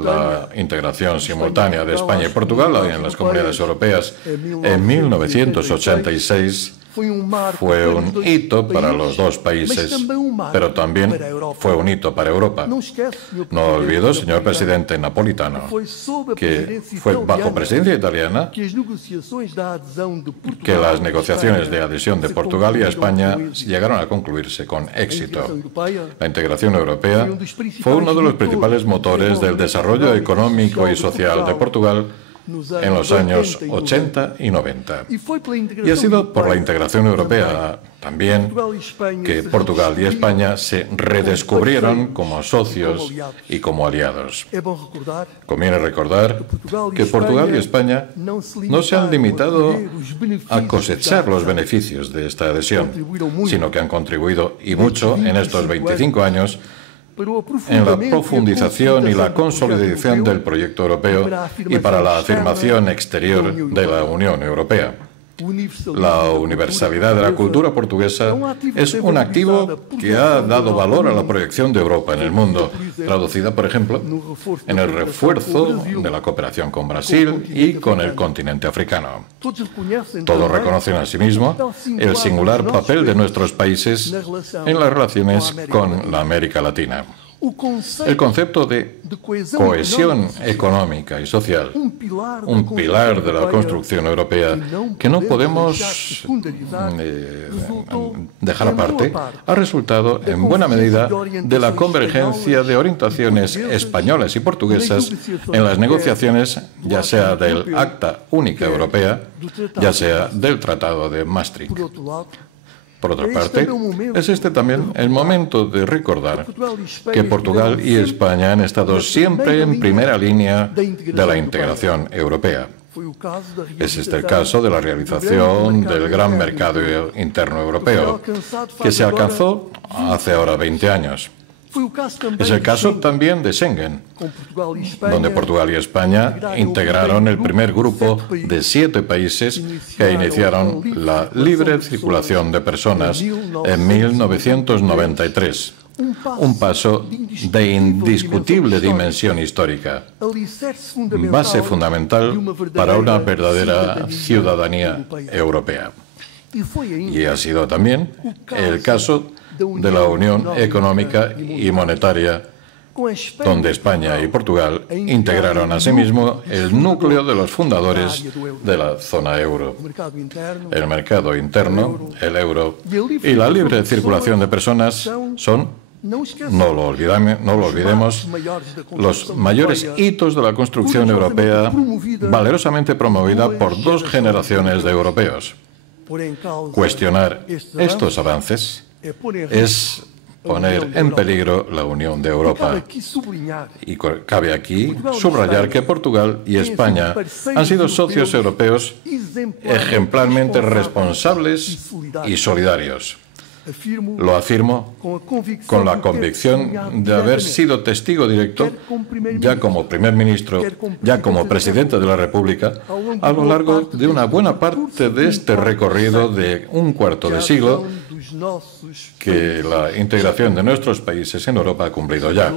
La integración simultánea de España y Portugal en las comunidades europeas en 1986 Fue un hito para los dos países, pero también fue un hito para Europa. No olvido, señor presidente Napolitano, que fue bajo presidencia italiana que las negociaciones de adhesión de Portugal y España llegaron a concluirse con éxito. La integración europea fue uno de los principales motores del desarrollo económico y social de Portugal en los años 80 y 90. Y ha sido por la integración europea también que Portugal y España se redescubrieron como socios y como aliados. Conviene recordar que Portugal y España no se han limitado a cosechar los beneficios de esta adhesión, sino que han contribuido, y mucho, en estos 25 años, en la profundización y la consolidación del proyecto europeo y para la afirmación exterior de la Unión Europea. La universalidad de la cultura portuguesa es un activo que ha dado valor a la proyección de Europa en el mundo, traducida, por ejemplo, en el refuerzo de la cooperación con Brasil y con el continente africano. Todos reconocen asimismo el singular papel de nuestros países en las relaciones con la América Latina. El concepto de cohesión económica y social, un pilar de la construcción europea que no podemos dejar aparte, ha resultado en buena medida de la convergencia de orientaciones españolas y portuguesas en las negociaciones, ya sea del Acta Única Europea, ya sea del Tratado de Maastricht. Por otra parte, es este también el momento de recordar que Portugal y España han estado siempre en primera línea de la integración europea. Es este el caso de la realización del gran mercado interno europeo, que se alcanzó hace ahora 20 años. Es el caso también de Schengen, donde Portugal y España integraron el primer grupo de 7 países que iniciaron la libre circulación de personas en 1993. Un paso de indiscutible dimensión histórica, base fundamental para una verdadera ciudadanía europea. Y ha sido también el caso de la Unión Económica y Monetaria, donde España y Portugal integraron asimismo el núcleo de los fundadores de la zona euro. El mercado interno, el euro y la libre circulación de personas son, no lo olvidemos, los mayores hitos de la construcción europea, valerosamente promovida por 2 generaciones de europeos. Cuestionar estos avances es poner en peligro la unión de Europa. Y cabe aquí subrayar que Portugal y España han sido socios europeos ejemplarmente responsables y solidarios. Lo afirmo con la convicción de haber sido testigo directo, ya como primer ministro, ya como presidente de la República, a lo largo de una buena parte de este recorrido de un cuarto de siglo que la integración de nuestros países en Europa ha cumplido ya.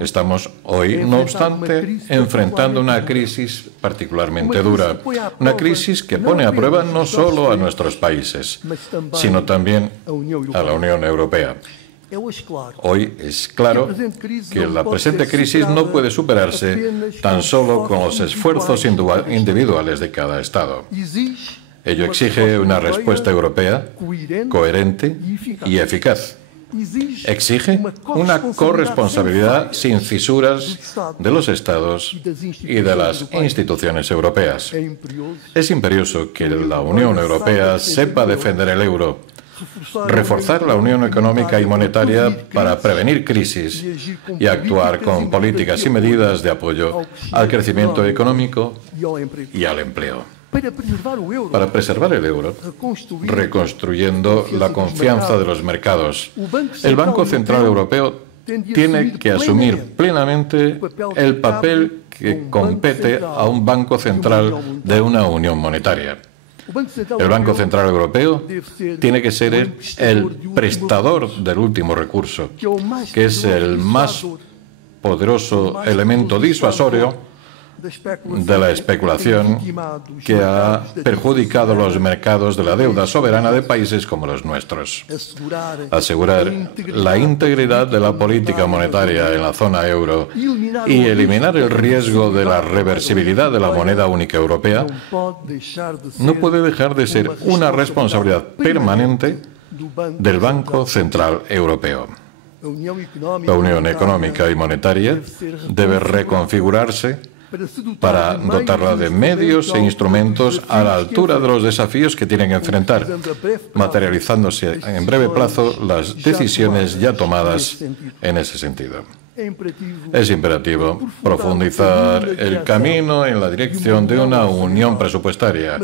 Estamos hoy, no obstante, enfrentando una crisis particularmente dura, una crisis que pone a prueba no solo a nuestros países, sino también a la Unión Europea. Hoy es claro que la presente crisis no puede superarse tan solo con los esfuerzos individuales de cada Estado. Ello exige una respuesta europea coherente y eficaz. Exige una corresponsabilidad sin fisuras de los Estados y de las instituciones europeas. Es imperioso que la Unión Europea sepa defender el euro, reforzar la unión económica y monetaria para prevenir crisis y actuar con políticas y medidas de apoyo al crecimiento económico y al empleo. Para preservar el euro, reconstruyendo la confianza de los mercados, el Banco Central Europeo tiene que asumir plenamente el papel que compete a un Banco Central de una unión monetaria. El Banco Central Europeo tiene que ser el prestador del último recurso, que es el más poderoso elemento disuasorio de la especulación que ha perjudicado los mercados de la deuda soberana de países como los nuestros. Asegurar la integridad de la política monetaria en la zona euro y eliminar el riesgo de la reversibilidad de la moneda única europea no puede dejar de ser una responsabilidad permanente del Banco Central Europeo. La Unión Económica y Monetaria debe reconfigurarse para dotarla de medios e instrumentos a la altura de los desafíos que tienen que enfrentar, materializándose en breve plazo las decisiones ya tomadas en ese sentido. Es imperativo profundizar el camino en la dirección de una unión presupuestaria,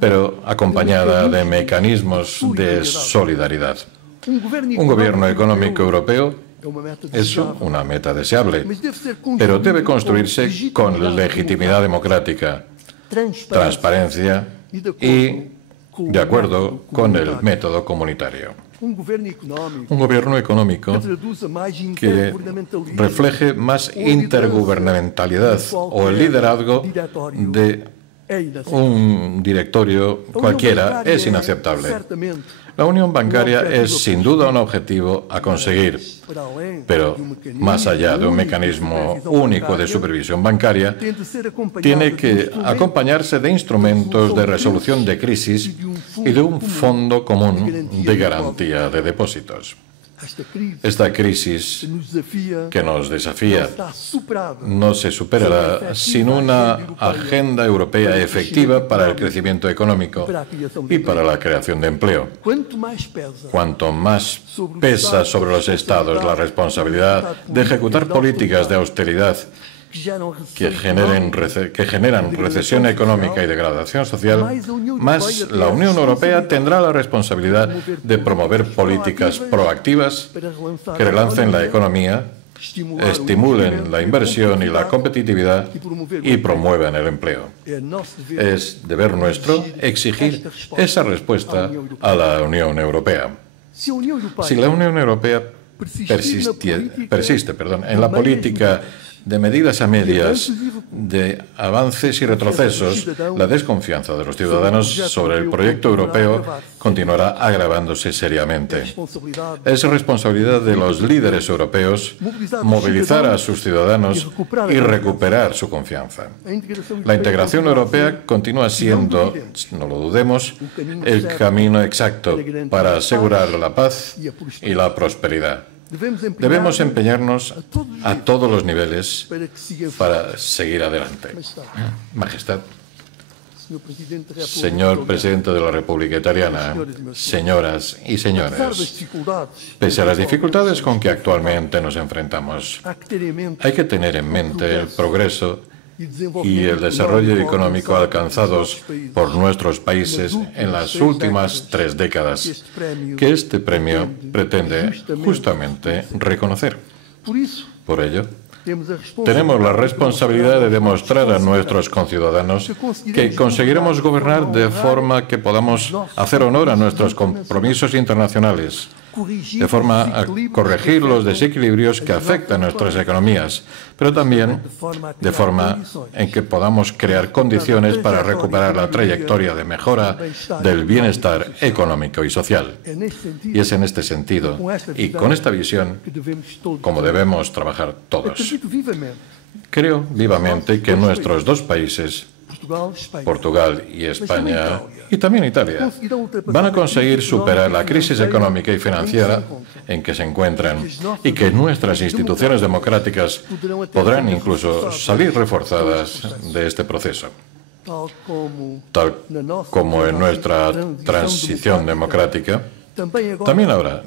pero acompañada de mecanismos de solidaridad. Un gobierno económico europeo es una meta deseable, pero debe construirse con legitimidad democrática, transparencia y de acuerdo con el método comunitario. Un gobierno económico que refleje más intergubernamentalidad o el liderazgo de un directorio cualquiera es inaceptable. La unión bancaria es sin duda un objetivo a conseguir, pero más allá de un mecanismo único de supervisión bancaria, tiene que acompañarse de instrumentos de resolución de crisis y de un fondo común de garantía de depósitos. Esta crisis que nos desafía no se superará sin una agenda europea efectiva para el crecimiento económico y para la creación de empleo. Cuanto más pesa sobre los Estados la responsabilidad de ejecutar políticas de austeridad que generan recesión económica y degradación social, más la Unión Europea tendrá la responsabilidad de promover políticas proactivas que relancen la economía, estimulen la inversión y la competitividad y promuevan el empleo. Es deber nuestro exigir esa respuesta a la Unión Europea. Si la Unión Europea persiste en la política de medidas a medias, de avances y retrocesos, la desconfianza de los ciudadanos sobre el proyecto europeo continuará agravándose seriamente. Es responsabilidad de los líderes europeos movilizar a sus ciudadanos y recuperar su confianza. La integración europea continúa siendo, no lo dudemos, el camino exacto para asegurar la paz y la prosperidad. Debemos empeñarnos a todos los niveles para seguir adelante. Majestad, señor Presidente de la República Italiana, señoras y señores, pese a las dificultades con que actualmente nos enfrentamos, hay que tener en mente el progreso y el desarrollo económico alcanzados por nuestros países en las últimas 3 décadas, que este premio pretende justamente reconocer. Por ello, tenemos la responsabilidad de demostrar a nuestros conciudadanos que conseguiremos gobernar de forma que podamos hacer honor a nuestros compromisos internacionales, de forma a corregir los desequilibrios que afectan nuestras economías, pero también de forma en que podamos crear condiciones para recuperar la trayectoria de mejora del bienestar económico y social. Y es en este sentido y con esta visión como debemos trabajar todos. Creo vivamente que nuestros 2 países, Portugal y España, y también Italia, van a conseguir superar la crisis económica y financiera en que se encuentran y que nuestras instituciones democráticas podrán incluso salir reforzadas de este proceso. Tal como en nuestra transición democrática, también ahora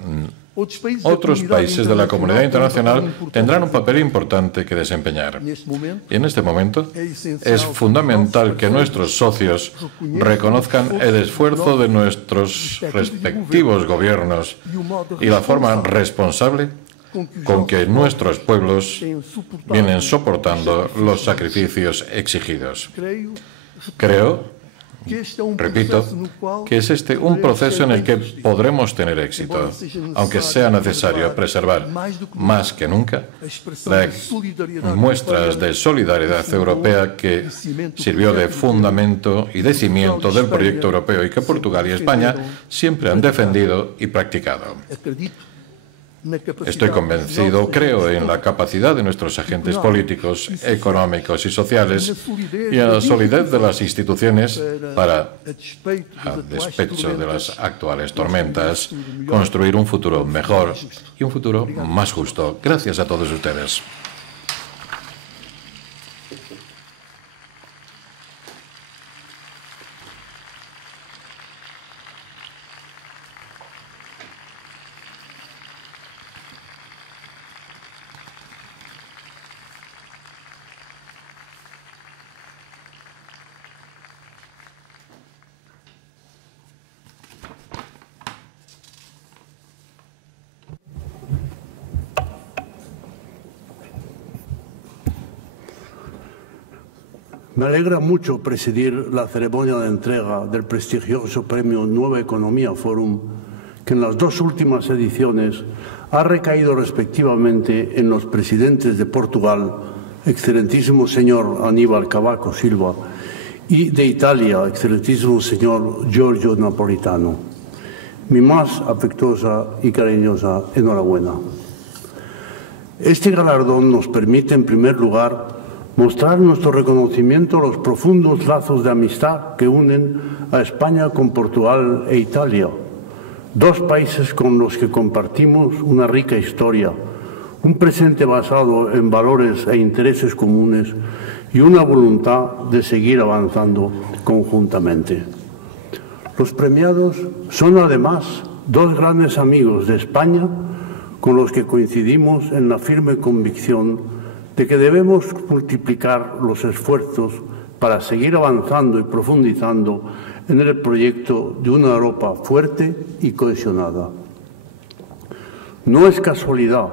otros países de la comunidad internacional tendrán un papel importante que desempeñar. Y en este momento es fundamental que nuestros socios reconozcan el esfuerzo de nuestros respectivos gobiernos y la forma responsable con que nuestros pueblos vienen soportando los sacrificios exigidos. Creo Repito que es este un proceso en el que podremos tener éxito, aunque sea necesario preservar más que nunca las muestras de solidaridad europea que sirvió de fundamento y de cimiento del proyecto europeo y que Portugal y España siempre han defendido y practicado. Estoy convencido, creo en la capacidad de nuestros agentes políticos, económicos y sociales y en la solidez de las instituciones para, a despecho de las actuales tormentas, construir un futuro mejor y un futuro más justo. Gracias a todos ustedes. Me alegra mucho presidir la ceremonia de entrega del prestigioso premio Nueva Economía Forum, que en las dos últimas ediciones ha recaído respectivamente en los presidentes de Portugal, excelentísimo señor Aníbal Cavaco Silva, y de Italia, excelentísimo señor Giorgio Napolitano. Mi más afectuosa y cariñosa enhorabuena. Este galardón nos permite, en primer lugar, mostrar nuestro reconocimiento a los profundos lazos de amistad que unen a España con Portugal e Italia, dos países con los que compartimos una rica historia, un presente basado en valores e intereses comunes y una voluntad de seguir avanzando conjuntamente. Los premiados son además dos grandes amigos de España con los que coincidimos en la firme convicción de que debemos multiplicar los esfuerzos para seguir avanzando y profundizando en el proyecto de una Europa fuerte y cohesionada. No es casualidad,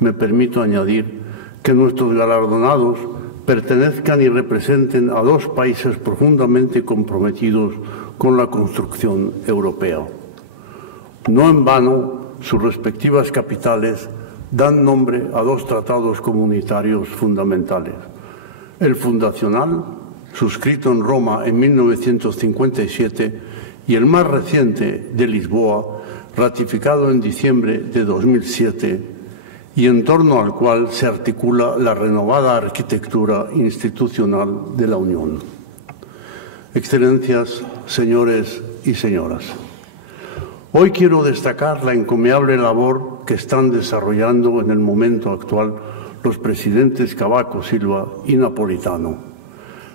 me permito añadir, que nuestros galardonados pertenezcan y representen a dos países profundamente comprometidos con la construcción europea. No en vano, sus respectivas capitales dan nombre a dos tratados comunitarios fundamentales. El fundacional, suscrito en Roma en 1957, y el más reciente, de Lisboa, ratificado en diciembre de 2007, y en torno al cual se articula la renovada arquitectura institucional de la Unión. Excelencias, señores y señoras, hoy quiero destacar la encomiable labor que están desarrollando en el momento actual los presidentes Cavaco Silva y Napolitano.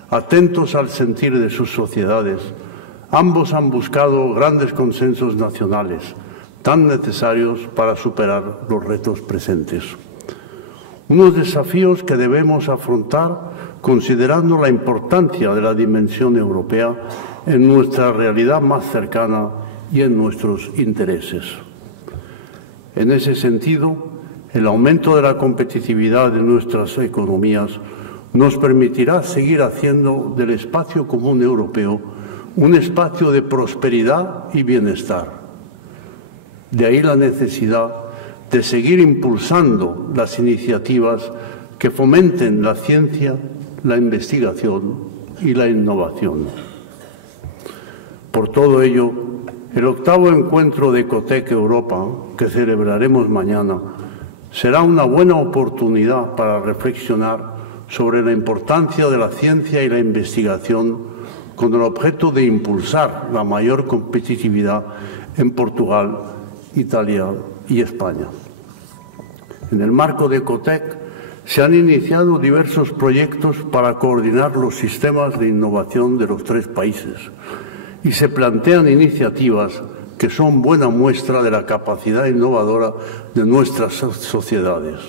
Atentos al sentir de sus sociedades, ambos han buscado grandes consensos nacionales, tan necesarios para superar los retos presentes. Unos desafíos que debemos afrontar considerando la importancia de la dimensión europea en nuestra realidad más cercana y en nuestros intereses. En ese sentido, el aumento de la competitividad de nuestras economías nos permitirá seguir haciendo del espacio común europeo un espacio de prosperidad y bienestar. De ahí la necesidad de seguir impulsando las iniciativas que fomenten la ciencia, la investigación y la innovación. Por todo ello, el octavo encuentro de Ecotec Europa, que celebraremos mañana, será una buena oportunidad para reflexionar sobre la importancia de la ciencia y la investigación con el objeto de impulsar la mayor competitividad en Portugal, Italia y España. En el marco de Ecotec se han iniciado diversos proyectos para coordinar los sistemas de innovación de los tres países y se plantean iniciativas que son buena muestra de la capacidad innovadora de nuestras sociedades.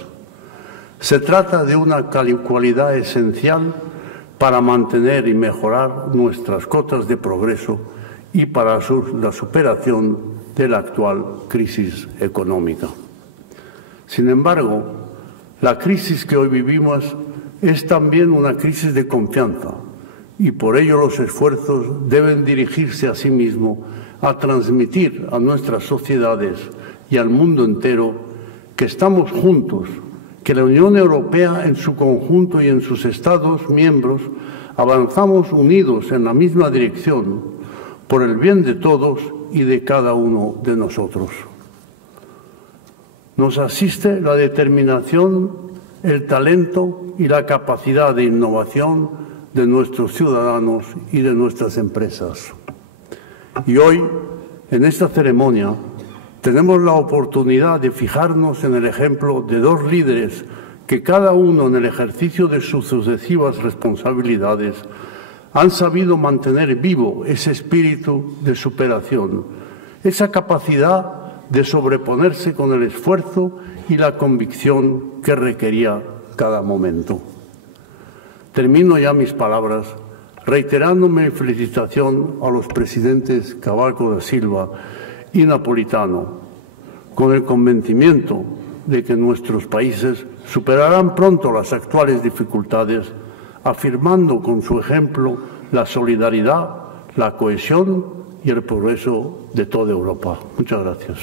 Se trata de una cualidad esencial para mantener y mejorar nuestras cotas de progreso y para la superación de la actual crisis económica. Sin embargo, la crisis que hoy vivimos es también una crisis de confianza y por ello los esfuerzos deben dirigirse asimismo a transmitir a nuestras sociedades y al mundo entero que estamos juntos, que la Unión Europea en su conjunto y en sus Estados miembros avanzamos unidos en la misma dirección por el bien de todos y de cada uno de nosotros. Nos asiste la determinación, el talento y la capacidad de innovación de nuestros ciudadanos y de nuestras empresas. Y hoy, en esta ceremonia, tenemos la oportunidad de fijarnos en el ejemplo de dos líderes que cada uno en el ejercicio de sus sucesivas responsabilidades han sabido mantener vivo ese espíritu de superación, esa capacidad de sobreponerse con el esfuerzo y la convicción que requería cada momento. Termino ya mis palabras reiterando mi felicitación a los presidentes Cavaco da Silva y Napolitano, con el convencimiento de que nuestros países superarán pronto las actuales dificultades, afirmando con su ejemplo la solidaridad, la cohesión y el progreso de toda Europa. Muchas gracias.